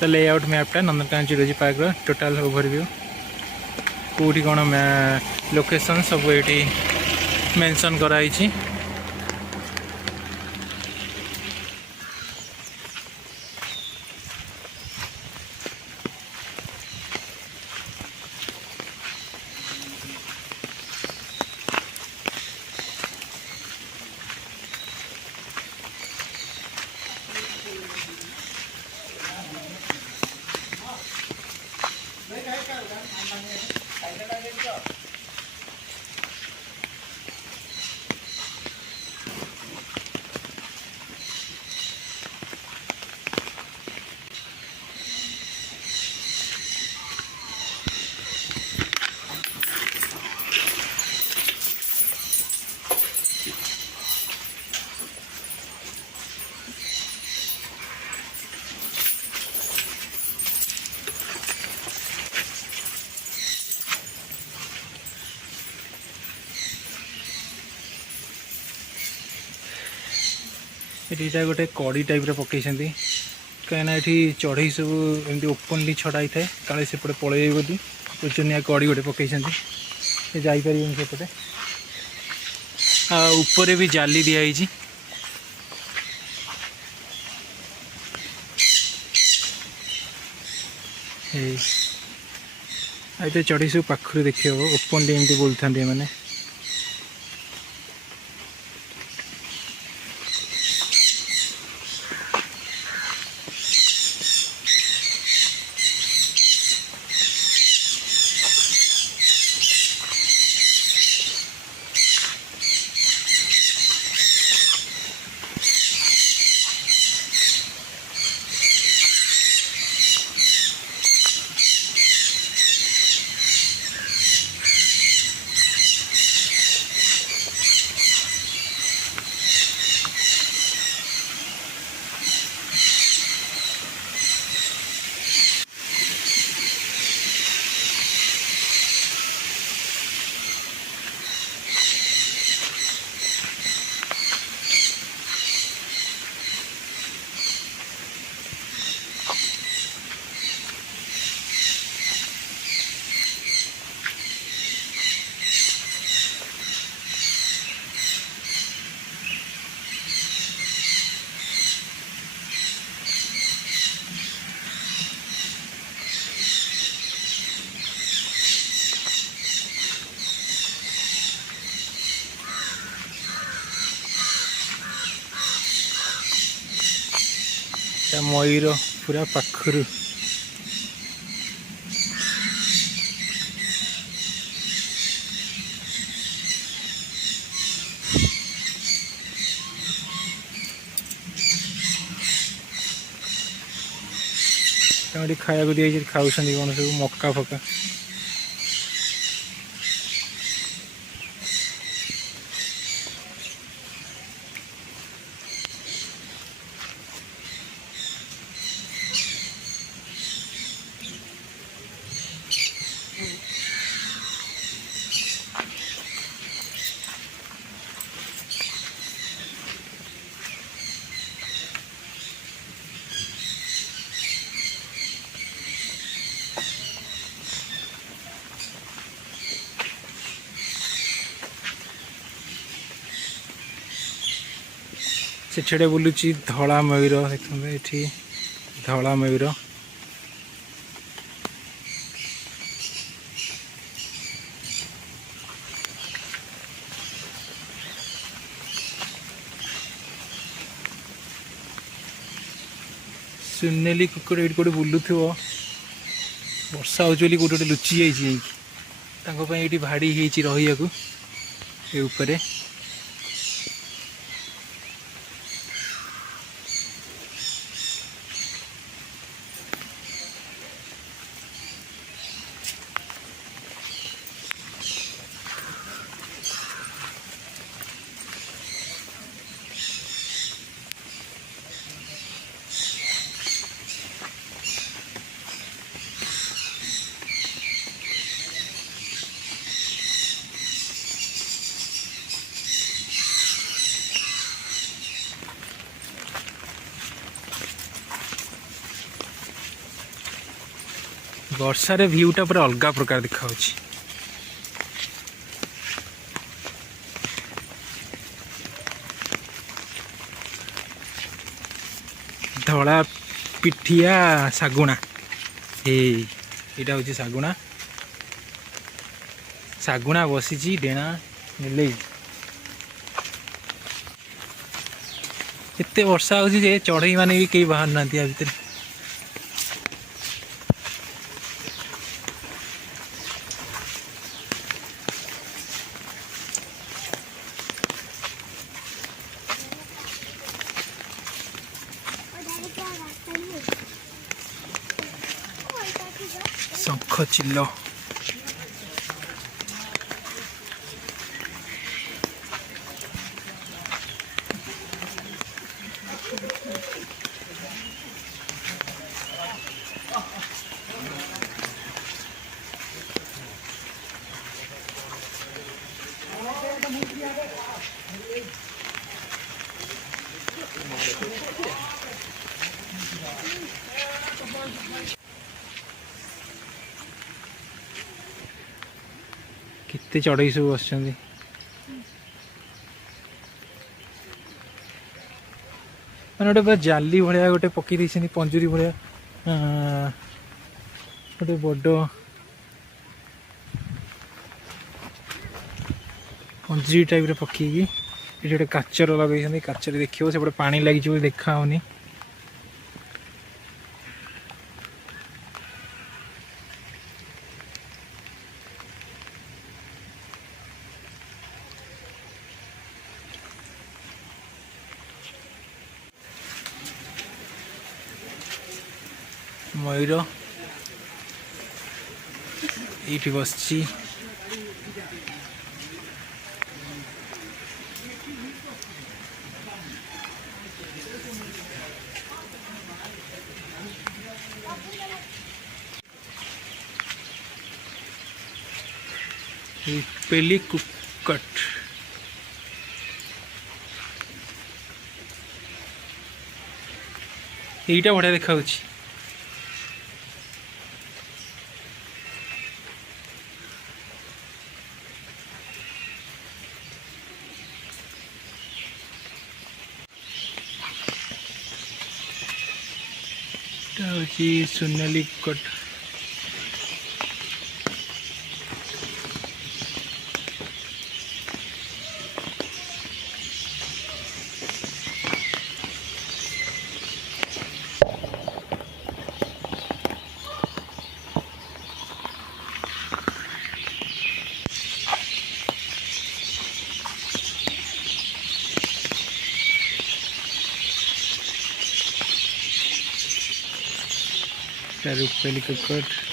तो लेआउट मैपटा Nandankanan zoology park total overview कौटी कौन लोकेशन सब ये मेंशन कराई। ये गोटे कड़ी टाइप पकई कहीं ये चढ़ई सब एमती ओपनली छड़ाई थाए काले सेपटे पलैबे बोली ओजनिया कड़ी गोटे पकई जापर सेपटे ऊपर भी जाली दिखाई। तो चढ़ई सब पाखु देखी हम ओपनली एमती बोलता मैंने मयूर पूरा पाखरु खाया दिखाई खाऊँ कौन सब मक्का फक्का से बुलूची धला मयूर देखते ये धला मयूर सुनेली कुकुर ये कौटे बुलू वर्षा हो कौटे गोटे लुचि जाइए ये भाड़ी रही ऊपर वर्षारे भ्यूटा पूरा अलग प्रकार देखा धला पिठिया शागुणा यहाँ हूँ शागुणा शागुणा बसी डेणा मिले एत वर्षा हो चढ़ई माने भी कहीं बाहर ना भितर शंख चिल्ल केते चढ़ई सब बस मैंने गोटे जाली भाया गोटे पकई पंजुरी भाया गोटे बड़ पंजुरी टाइप पकईकी ये गोटे काचर लगे काचर देखिए से पानी लगी देखा होनी मयूर ये बस पेली कुक्कट यहीटा बढ़िया देखा सोनाली कुक्कट रूपेली कुक्कट